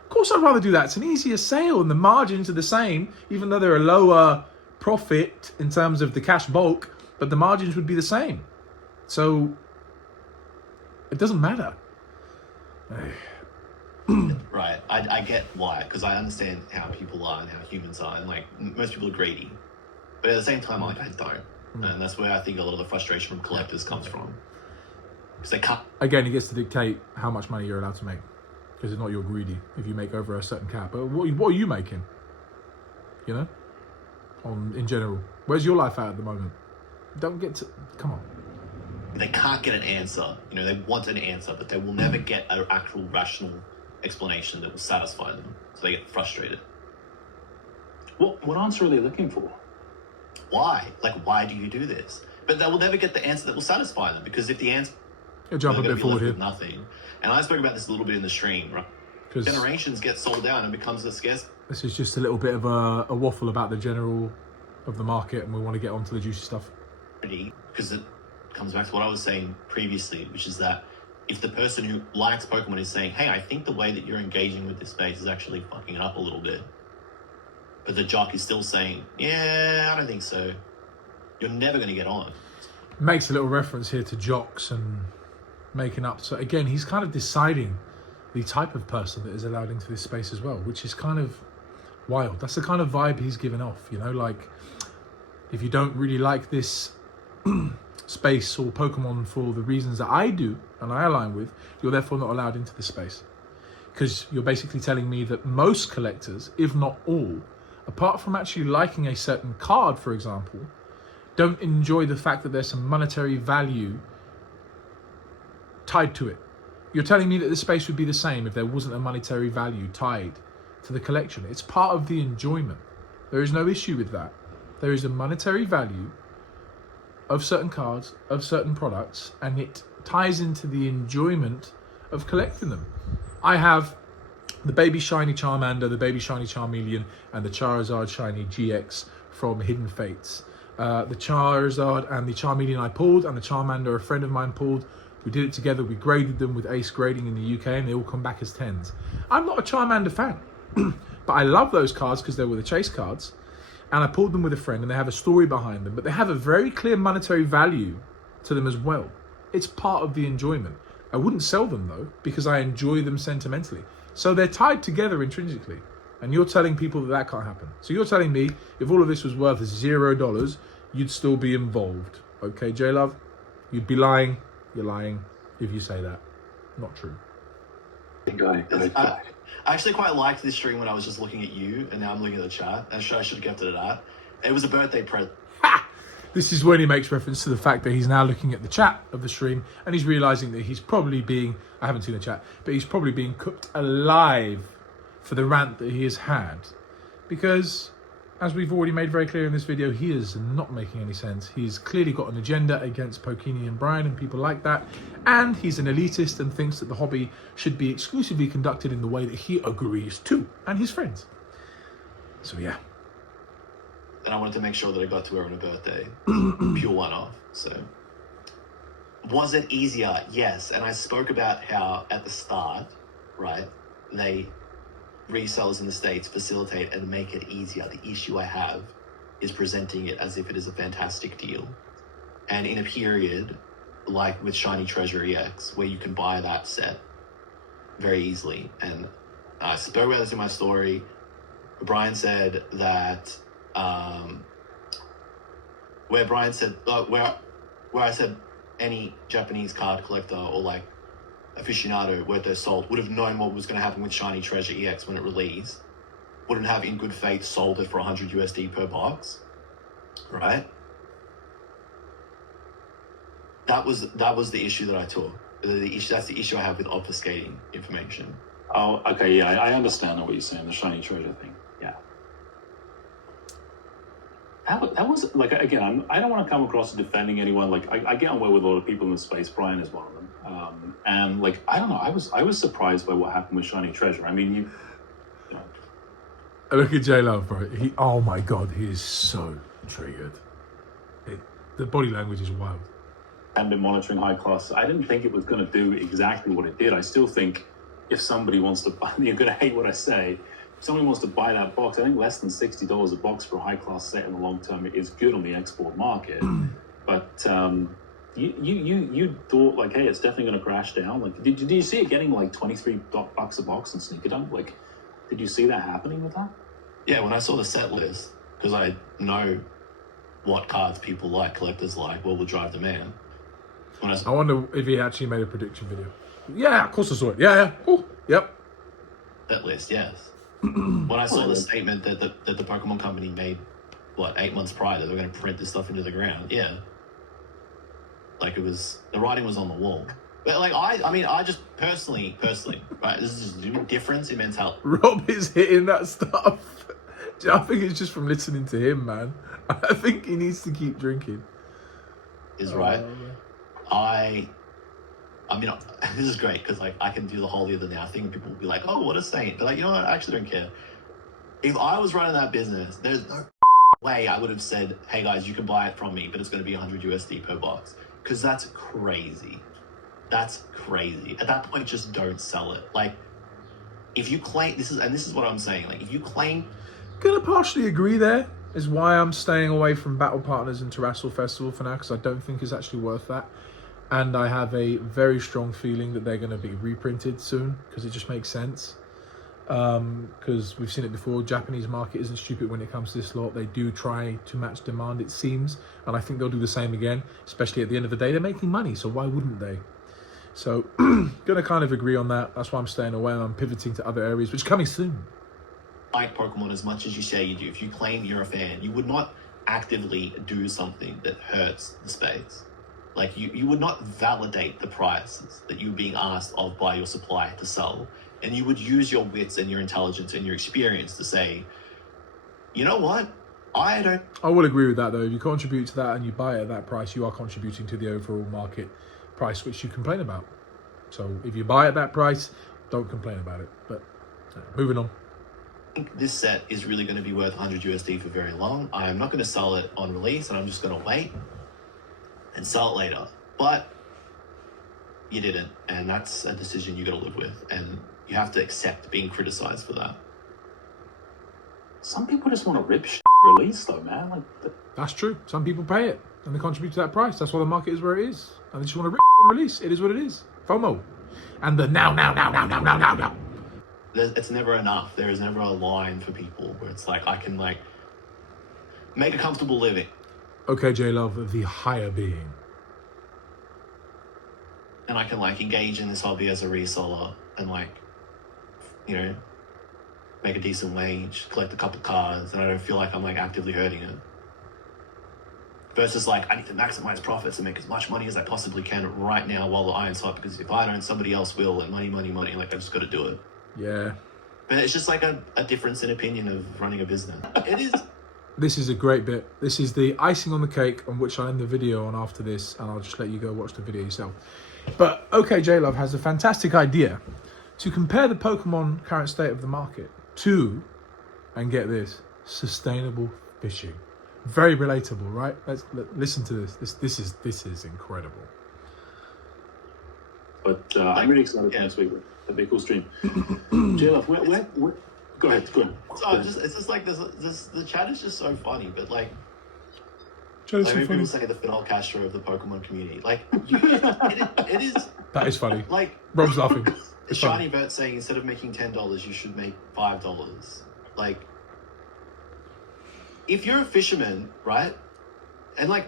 Of course, I'd rather do that. It's an easier sale and the margins are the same, even though they're a lower profit in terms of the cash bulk, but the margins would be the same. So it doesn't matter. Right, I get why, because I understand how people are and how humans are, and like most people are greedy, but at the same time, like I don't, and that's where I think a lot of the frustration from collectors comes from, because they can't. Again, he gets to dictate how much money you're allowed to make, because it's not you're greedy if you make over a certain cap. But what are you making? You know, in general, where's your life at the moment? Don't get to come on. They can't get an answer. You know, they want an answer, but they will never get an actual rational explanation that will satisfy them. So they get frustrated. What answer are they looking for? Why? Like, why do you do this? But they will never get the answer that will satisfy them, because if the answer, you'll jump a bit forward here. Nothing. And I spoke about this a little bit in the stream, right? Generations get sold down and becomes a scarce. This is just a little bit of a waffle about the general of the market, and we want to get onto the juicy stuff. Because it comes back to what I was saying previously, which is that if the person who likes Pokemon is saying, hey, I think the way that you're engaging with this space is actually fucking it up a little bit, but the jock is still saying, yeah, I don't think so, you're never going to get on. Makes a little reference here to jocks and making up. So again, he's kind of deciding the type of person that is allowed into this space as well, which is kind of wild. That's the kind of vibe he's giving off, you know, like if you don't really like this space or Pokemon for the reasons that I do and I align with, you're therefore not allowed into the space. Because you're basically telling me that most collectors, if not all, apart from actually liking a certain card, for example, don't enjoy the fact that there's some monetary value tied to it. You're telling me that the space would be the same if there wasn't a monetary value tied to the collection. It's part of the enjoyment. There is no issue with that. There is a monetary value of certain cards, of certain products, and it ties into the enjoyment of collecting them. I have the Baby Shiny Charmander, the Baby Shiny Charmeleon, and the Charizard Shiny GX from Hidden Fates. The Charizard and the Charmeleon I pulled, and the Charmander a friend of mine pulled. We did it together. We graded them with Ace Grading in the UK, and they all come back as 10s. I'm not a Charmander fan, but I love those cards because they were the chase cards. And I pulled them with a friend, and they have a story behind them, but they have a very clear monetary value to them as well. It's part of the enjoyment. I wouldn't sell them though, because I enjoy them sentimentally. So they're tied together intrinsically. And you're telling people that that can't happen. So you're telling me if all of this was worth $0, you'd still be involved. Okay, J-Love? You'd be lying. You're lying if you say that. Not true. I actually quite liked this stream when I was just looking at you, and now I'm looking at the chat. And I should have kept it at that. It was a birthday present. Ha! This is when he makes reference to the fact that he's now looking at the chat of the stream, and he's realizing that he's probably being, I haven't seen the chat, but he's probably being cooked alive for the rant that he has had. Because, as we've already made very clear in this video, he is not making any sense. He's clearly got an agenda against Pokene and Brian and people like that. And he's an elitist and thinks that the hobby should be exclusively conducted in the way that he agrees to, and his friends. So yeah. And I wanted to make sure that I got to her on her birthday. Pure one-off. So, was it easier? Yes. And I spoke about how at the start, right, resellers in the States facilitate and make it easier. The issue I have is presenting it as if it is a fantastic deal. And in a period like with Shiny Treasure EX, where you can buy that set very easily. And I spoke about this in my story. Brian said that, where Brian said, where I said any Japanese card collector or like aficionado where they're sold would have known what was going to happen with Shiny Treasure EX when it released, wouldn't have in good faith sold it for 100 USD per box, right? That was the issue that I took. That's the issue I have with obfuscating information. Oh, okay, yeah, I understand what you're saying, the Shiny Treasure thing. Yeah. That was, like, again, I don't want to come across as defending anyone. Like, I get on well with a lot of people in the space. Brian is one of them. And, like, I don't know, I was surprised by what happened with Shiny Treasure. I mean, you know. Look at J-Love, bro. Oh my God, he is so triggered. The body language is wild. I've been monitoring high class. I didn't think it was going to do exactly what it did. I still think if somebody wants to buy, you're going to hate what I say. If somebody wants to buy that box, I think less than $60 a box for a high class set in the long term is good on the export market. But you thought like, hey, it's definitely going to crash down. Like, did you see it getting like $23 a box in Sneaker Dump? Like, did you see that happening with that? Yeah, when I saw the set list, because I know what cards people like, collectors like, what will drive demand. I wonder if he actually made a prediction video. Yeah, of course I saw it. Yeah. Ooh, yep. That list, yes. When I saw the statement that the Pokemon company made, 8 months prior, that they were going to print this stuff into the ground. Yeah. Like, it was, the writing was on the wall. But, like, I mean, I just personally, right, this is just a difference in mentality. Rob is hitting that stuff. I think it's just from listening to him, man. I think he needs to keep drinking. Is right. I mean, this is great because like I can do the holier than thou thing. People will be like, "Oh, what a saint!" But like, you know what? I actually don't care. If I was running that business, there's no way I would have said, "Hey guys, you can buy it from me, but it's going to be 100 USD per box," because that's crazy. That's crazy. At that point, just don't sell it. Like, if you claim this is what I'm saying. Like, if you claim, gonna partially agree there. Is why I'm staying away from Battle Partners and Terrestrial Festival for now, because I don't think it's actually worth that. And I have a very strong feeling that they're going to be reprinted soon, because it just makes sense. Because we've seen it before, Japanese market isn't stupid when it comes to this lot. They do try to match demand, it seems. And I think they'll do the same again, especially at the end of the day. They're making money, so why wouldn't they? So, going to kind of agree on that. That's why I'm staying away and I'm pivoting to other areas, which is coming soon. Like Pokemon as much as you say you do, if you claim you're a fan, you would not actively do something that hurts the space. Like, you would not validate the prices that you're being asked of by your supplier to sell And you would use your wits and your intelligence and your experience to say, you know what? I will agree with that though. If you contribute to that and you buy it at that price, you are contributing to the overall market price, which you complain about. So if you buy at that price, don't complain about it. But moving on. think this set is really going to be worth 100 USD for very long. I'm not going to sell it on release, and I'm just going to wait and sell it later. But you didn't, and that's a decision you got to live with, and you have to accept being criticized for that. Some people just want to rip release though, man. Like That's true. Some people pay it and they contribute to that price. That's why the market is where it is, and they just want to release. It is what it is. FOMO, and the now. It's never enough. There is never a line for people where it's like I can like make a comfortable living. Okay, Okjluv, the higher being. And I can like engage in this hobby as a reseller and like, you know, make a decent wage, collect a couple cards, and I don't feel like I'm like actively hurting it. Versus like, I need to maximize profits and make as much money as I possibly can right now while the iron's hot, because if I don't, somebody else will, and money, like I just got to do it. Yeah. But it's just like a difference in opinion of running a business. It is. This is a great bit. This is the icing on the cake on which I'll end the video on after this, and I'll just let you go watch the video yourself. But Okjluv has a fantastic idea to compare the Pokemon current state of the market to, and get this, sustainable fishing. Very relatable, right? Let's listen to this. This is incredible. But I'm really excited for next week. That'd be a cool stream. Okjluv, where? Go ahead. So it's just like this. The chat is just so funny, but like. Like when people say the Fidel Castro of the Pokemon community, like it is. That is funny. Like Rob's laughing. It's Shiny Bert saying instead of making $10, you should make $5. Like, if you're a fisherman, right, and like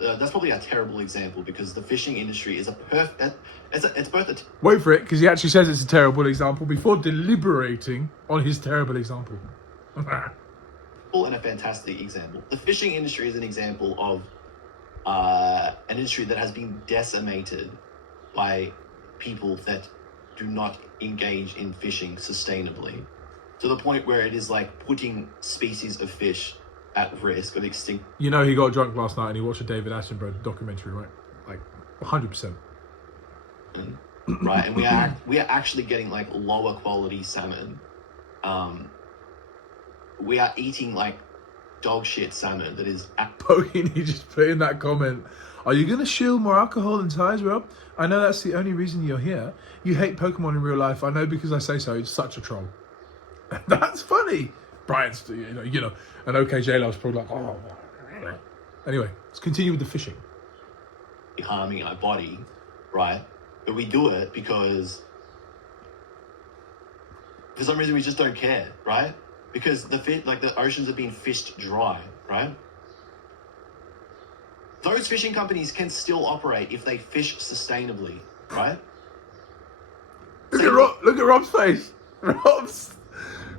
that's probably a terrible example because the fishing industry is a perfect. It's both a. Wait for it, because he actually says it's a terrible example before deliberating on his terrible example. And a fantastic example. The fishing industry is an example of an industry that has been decimated by people that do not engage in fishing sustainably, to the point where it is like putting species of fish at risk of extinction. You know, he got drunk last night and he watched a David Attenborough documentary, right? Like 100%. Right, and we are actually getting like lower quality salmon. We are eating like dog shit salmon that is. Pokene just put in that comment. Are you going to shill more alcohol and ties, Rob? I know that's the only reason you're here. You hate Pokemon in real life. I know because I say so. It's such a troll. That's funny. Brian's, you know, and Okjluv's probably like, oh. Anyway, let's continue with the fishing. Harming our body, right? But we do it because for some reason we just don't care, right? Because the oceans are being fished dry, right? Those fishing companies can still operate if they fish sustainably, right? Look at Rob's face.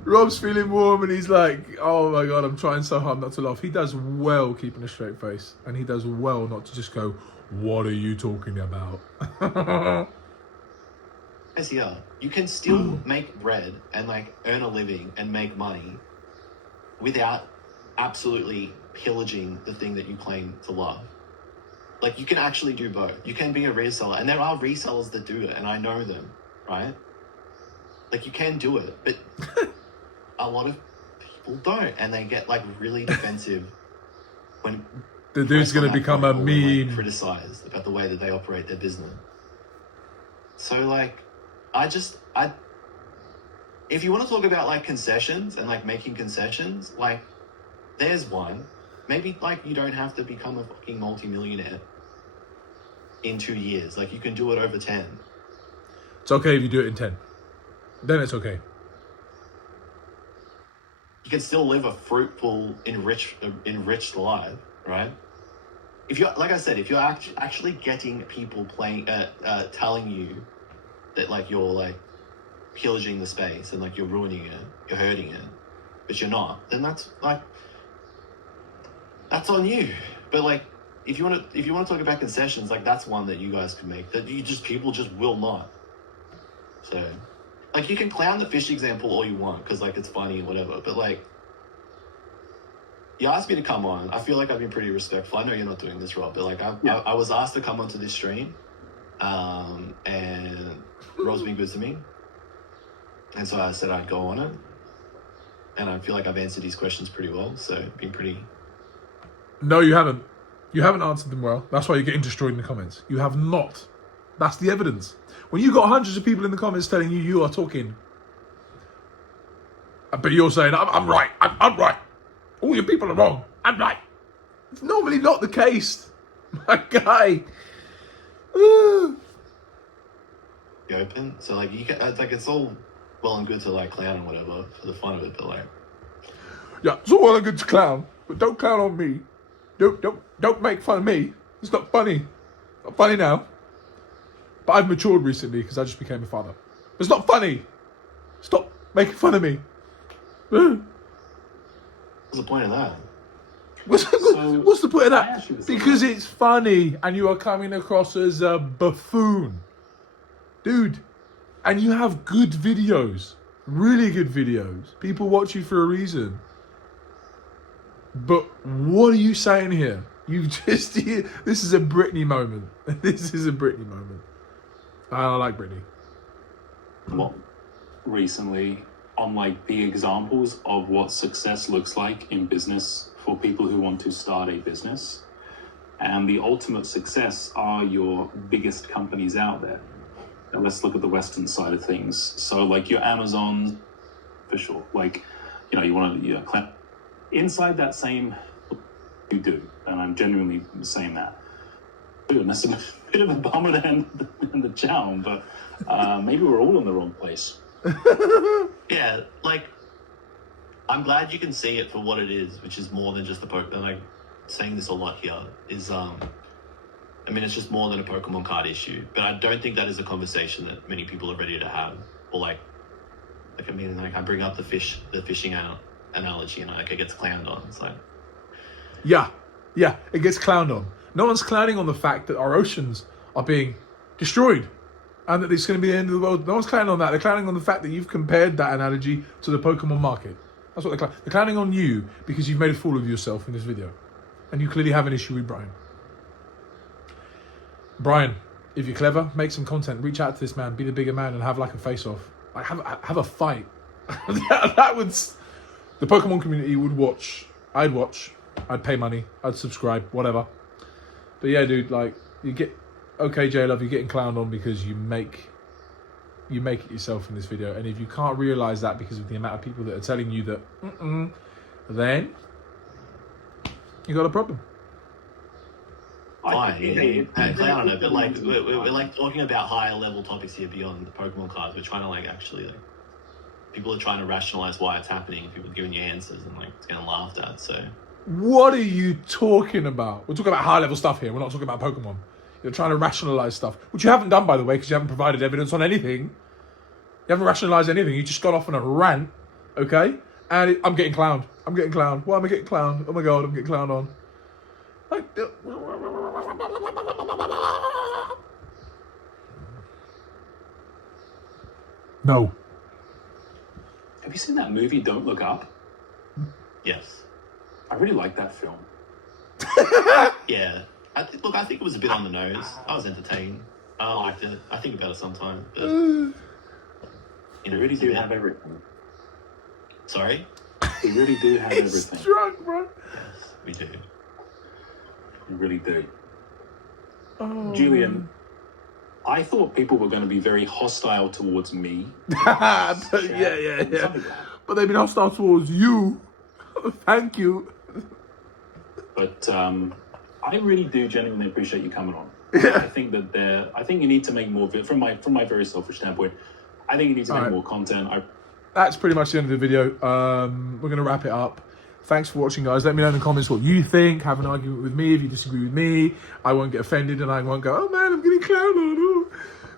Rob's feeling warm and he's like, oh my God, I'm trying so hard not to laugh. He does well keeping a straight face, and he does well not to just go, what are you talking about? Yeah, you can still make bread and like earn a living and make money without absolutely pillaging the thing that you claim to love. Like, you can actually do both. You can be a reseller, and there are resellers that do it, and I know them, right? Like, you can do it, but a lot of people don't, and they get like really defensive when the dude's going to become a meme. Like, criticized about the way that they operate their business. So like, if you want to talk about like concessions and like making concessions, like there's one. Maybe like you don't have to become a fucking multi-millionaire in 2 years. Like, you can do it over 10. It's okay if you do it in 10. Then it's okay. You can still live a fruitful, enriched life, right? If you're, like I said, if you're actually getting people telling you that like you're like pillaging the space and like you're ruining it, you're hurting it, but you're not, then that's on you. But like, if you want to talk about concessions, like that's one that you guys can make that people just will not. So like, you can clown the fish example all you want because, like, it's funny and whatever. But, like, you asked me to come on. I feel like I've been pretty respectful. I know you're not doing this, Rob, but, like, I was asked to come onto this stream, and Rob's been good to me. And so I said I'd go on it. And I feel like I've answered these questions pretty well. So, been pretty... No, you haven't. You haven't answered them well. That's why you're getting destroyed in the comments. You have not. That's the evidence. When you've got hundreds of people in the comments telling you you are talking, but you're saying, I'm right, I'm right. All your people are wrong, I'm right. It's normally not the case, my guy. You open? So, like, you can, like, it's all well and good to, like, clown and whatever for the fun of it, but, like... Yeah, it's all well and good to clown, but don't clown on me. Don't make fun of me. It's not funny. Not funny now. But I've matured recently because I just became a father. It's not funny. Stop making fun of me. What's the point of that? What's the point of that? Because it's funny and you are coming across as a buffoon. Dude, and you have good videos. Really good videos. People watch you for a reason. But what are you saying here? You just... This is a Britney moment. This is a Britney moment. I like Britney. Well, recently on like the examples of what success looks like in business for people who want to start a business. And the ultimate success are your biggest companies out there. Now let's look at the Western side of things. So like your Amazon, for sure. Like, you know, you want to... inside that same... You do. And I'm genuinely saying that. And that's a bit of a bummer and the chow, but maybe we're all in the wrong place. Yeah, like, I'm glad you can see it for what it is, which is more than just the Pokemon. Like, saying this a lot here is, I mean, it's just more than a Pokemon card issue. But I don't think that is a conversation that many people are ready to have. Or like I mean, like, I bring up the fishing analogy, and like, it gets clowned on. It's like, yeah, it gets clowned on. No one's clowning on the fact that our oceans are being destroyed and that it's going to be the end of the world. No one's clowning on that. They're clowning on the fact that you've compared that analogy to the Pokemon market. That's what they're clowning on you because you've made a fool of yourself in this video. And you clearly have an issue with Brian. Brian, if you're clever, make some content. Reach out to this man. Be the bigger man and have like a face-off. Like, have a fight. That would... The Pokemon community would watch. I'd watch. I'd pay money. I'd subscribe. Whatever. But yeah, dude, like, you get... Okay, J-Love, you're getting clowned on because you make it yourself in this video. And if you can't realise that because of the amount of people that are telling you that, then you got a problem. fine, clown on it, but like, we're like talking about higher level topics here beyond the Pokemon cards. We're trying to, like, actually, like, people are trying to rationalise why it's happening. People are giving you answers and, like, it's getting laughed at, so... What are you talking about? We're talking about high-level stuff here. We're not talking about Pokemon. You're trying to rationalise stuff, which you haven't done, by the way, because you haven't provided evidence on anything. You haven't rationalised anything. You just got off on a rant, okay? And I'm getting clowned. I'm getting clowned. Why am I getting clowned? Oh, my God, I'm getting clowned on. Like... No. Have you seen that movie, Don't Look Up? Yes. I really like that film. Yeah. I think it was a bit on the nose. I was entertained. I liked it. I think about it sometimes. But, you know, really do have everything. Sorry? We really do have It's everything. drunk, bro. Yes, we do. We really do. Oh. Julian, I thought people were going to be very hostile towards me. Yeah. But they've been hostile towards you. Thank you. But I really do genuinely appreciate you coming on. I think you need to make more from my very selfish standpoint. I think you need to make more content. That's pretty much the end of the video. We're going to wrap it up. Thanks for watching, guys. Let me know in the comments what you think. Have an argument with me if you disagree with me. I won't get offended and I won't go, oh man, I'm getting clowned on. Oh.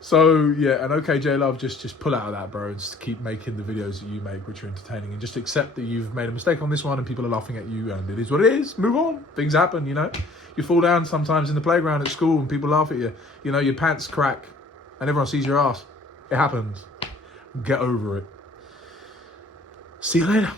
So yeah, and okay, J-Love, just pull out of that, bro, and just keep making the videos that you make, which are entertaining, and just accept that you've made a mistake on this one and people are laughing at you, and it is what it is. Move on. Things happen, you know. You fall down sometimes in the playground at school and people laugh at you. You know, your pants crack and everyone sees your ass. It happens. Get over it. See you later.